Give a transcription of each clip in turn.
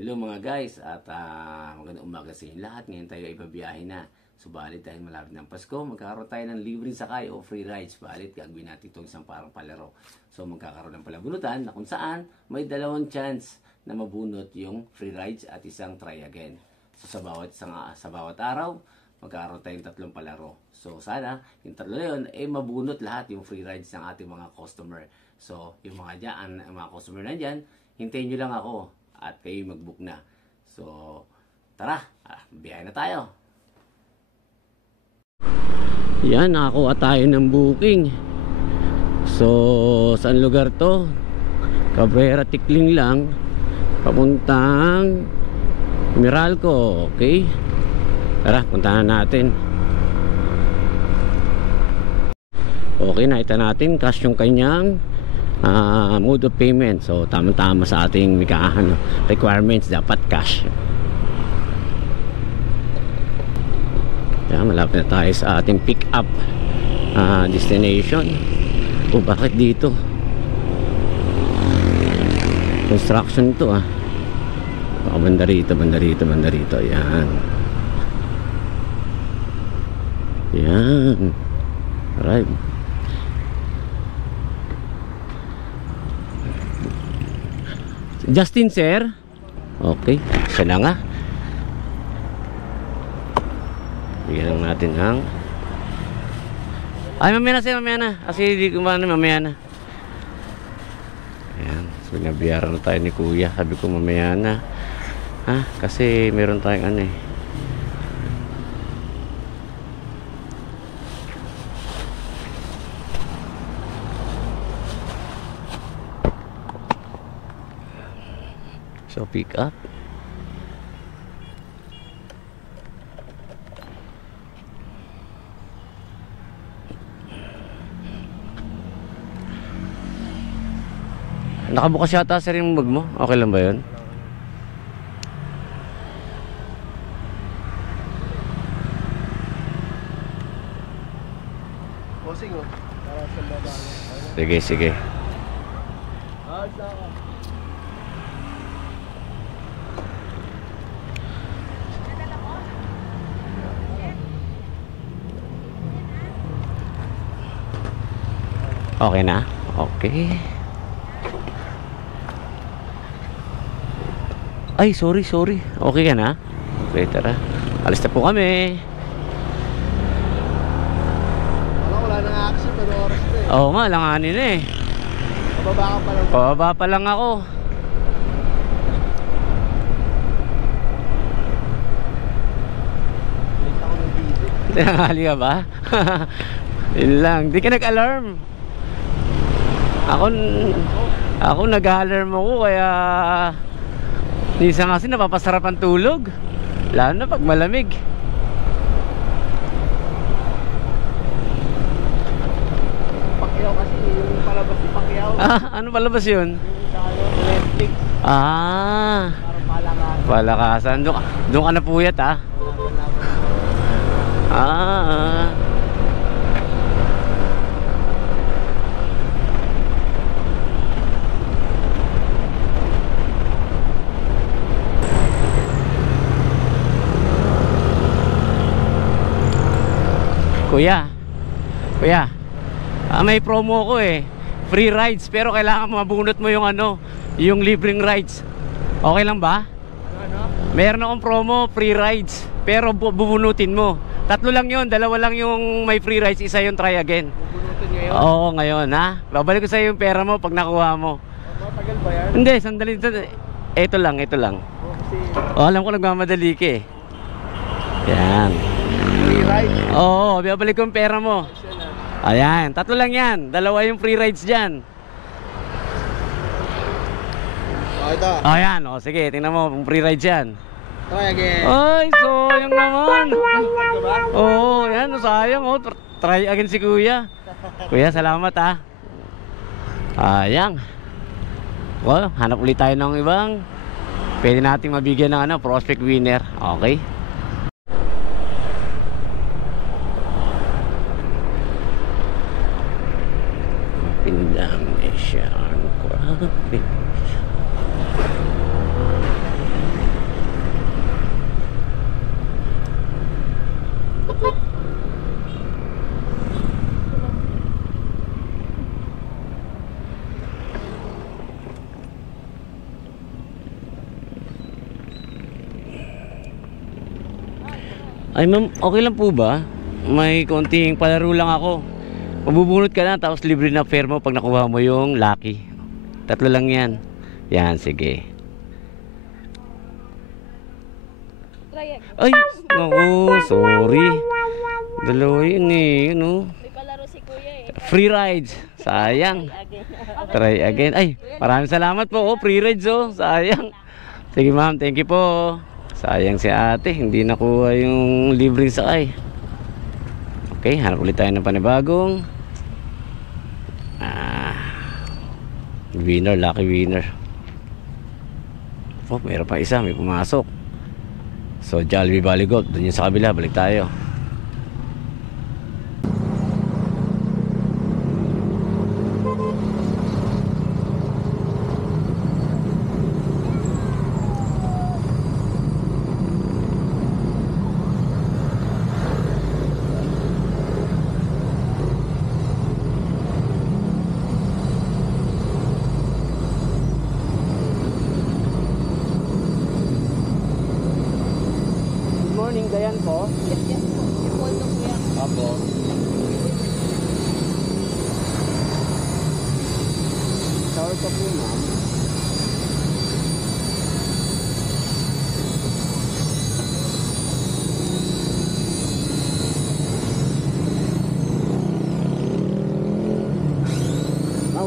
Hello mga guys at magandang umaga sa inyo lahat. Ngayon tayo ay babiyahe na. Subalit dahil malapit ng Pasko, magkakaroon tayo ng libreng sakay o free rides. Subalit gagawin natin itong isang parang palaro. So magkakaroon ng palabunutan na kung saan may dalawang chance na mabunot yung free rides at isang try again. So sa bawat araw, magkakaroon tayong tatlong palaro. So sana yung tatlo na yun ay mabunot lahat yung free rides ng ating mga customer. So yung mga customer na dyan, hintayin nyo lang ako at kayo mag-book na. So, tara, biyahe na tayo. Yan, nakakuha tayo ng booking. So, saan lugar to? Cabrera Tikling lang. Papuntang Meralco, okay? Tara, puntahan natin. Okay, nakita natin cash yung kanyang mode of payment. So tama-tama sa ating requirements, dapat cash. Malapit na tayo sa ating pick up destination. Bakit dito? Construction to banda rito. Yan. Alright. Justin, sir. Okay, siya na nga. Bigyan lang natin ang... Ay, mamaya na, sir, mamaya na. Kasi hindi kumana, mamaya na. Ayan, so nabiyaran na tayo ni kuya. Sabi ko mamaya na. Kasi meron tayong So pick up. Nakabukas yata sir yung bag mo. Okay lang ba yun? Sige. Okay na? Okay. Ay, sorry. Okay ka na? Okay, tara. Alis na po kami. Wala nang action, pero oras na Oo nga, langanin na eh. Pababa ka pa lang. Pababa pa lang ako. Late ako ng video. Tinanghali ka ba? Yun lang. Di ka nag-alarm. Ako nag-alarm ako kaya minsan kasi napapasarap ang tulog. Lalo na pag malamig. Pacquiao kasi, yung palabas ni Pacquiao. Ano palabas yun? Yung sa Netflix. Parang Palakasan. Doon ka napuyat Kuya, may promo ko free rides, pero kailangan mabunot mo yung yung libreng rides. Okay lang ba? Meron akong promo, free rides, pero bubunutin mo. Tatlo lang yun, dalawa lang yung may free rides, isa yung try again. Bubunutin ngayon? Oo, ngayon babalik ko sa'yo yung pera mo pag nakuha mo. Matagal ba yan? Hindi, sandali. Ito lang. Alam ko nagmamadali ka Yan. Free ride? Oo, babalik ko yung pera mo. Ayan, tatlo lang yan. Dalawa yung free rides dyan. Ito. Ayan, sige, tingnan mo, free rides yan. Try again. Ay, sayang naman. Oo, yan, sayang Try again si kuya. Kuya, salamat Ayan. Well, hanap ulit tayo ng ibang pwede nating mabigyan ng prospect winner. Okay. Pindang siya ang Ay ma'am, okay lang po ba? May konting palaro lang ako. Mabubunot ka na tapos libre na fare mo pag nakuha mo yung lucky. 3 lang yan. Yan, sige. Ay, naku, sorry. Dalawa yun eh, ano? May palaro si kuya eh. Free rides. Sayang. Try again. Ay, maraming salamat po. Oh, free rides oh. Sayang. Sige ma'am, thank you po. Sayang si ate, hindi nakuha yung libreng sakay. Okay, hanap ulit tayo ng panibagong winner, lucky winner. Oh, mayroon pa isa, may pumasok. So, Jollibee Valley Golf, doon yung sa kabila, balik tayo. Morning, Dayan po. Yes, yes po. Yung pondo kuya. Apo. Shower ka po, ma'am.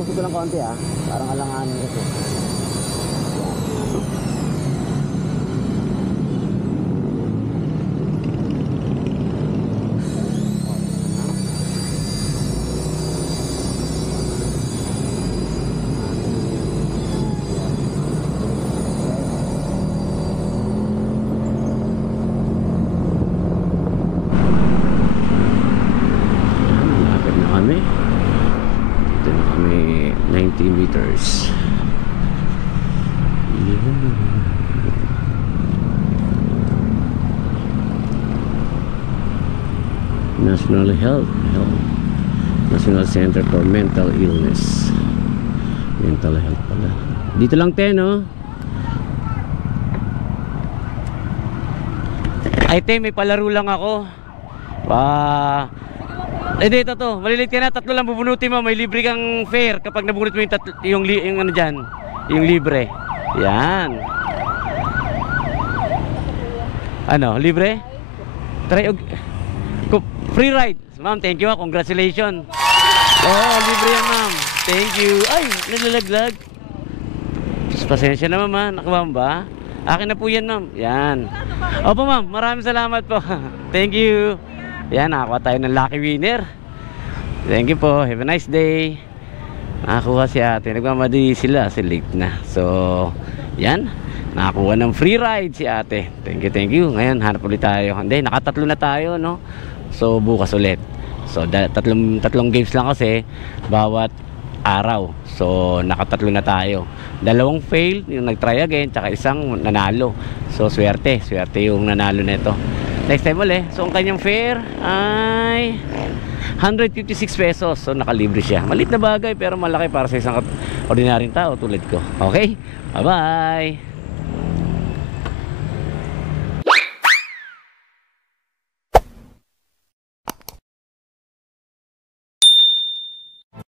Gusto ko lang konti parang alanganin ito. Lapit na kami. Dito na kami 90 meters. National Health National Center for Mental Illness. Mental health pala. Dito lang 10 no? Ay te, may palaro lang ako. Dito to, malilit ka na, 3 lang bubunutin mo, may libre kang fare kapag nabunot mo yung ano dyan, yung libre. Yan. Ano, libre? Try free ride. Ma'am, thank you congratulations. Oh, libre yan ma'am. Thank you. Ay, naglalaglag. Pasensya na ma'am, nakuha mo ba? Akin na po yan ma'am. Yan. Opo ma'am, maraming salamat po. Thank you. Yan, nakakuha tayo ng lucky winner. Thank you po. Have a nice day. Nakakuha si ate. Nagmamadali sila. Si late na. So, yan. Nakakuha ng free ride si ate. Thank you. Ngayon, hanap ulit tayo. Hindi, nakatatlo na tayo, no? So, bukas ulit. So, tatlong games lang kasi bawat araw. So, nakatatlo na tayo. 2 fail, yung nag-try again, tsaka 1 nanalo. So, swerte yung nanalo nito. Next time ulit. So, ang kanyang fare ay 156 pesos. So, nakalibre siya. Maliit na bagay pero malaki para sa isang ordinaryong tao tulad ko. Okay? Bye-bye!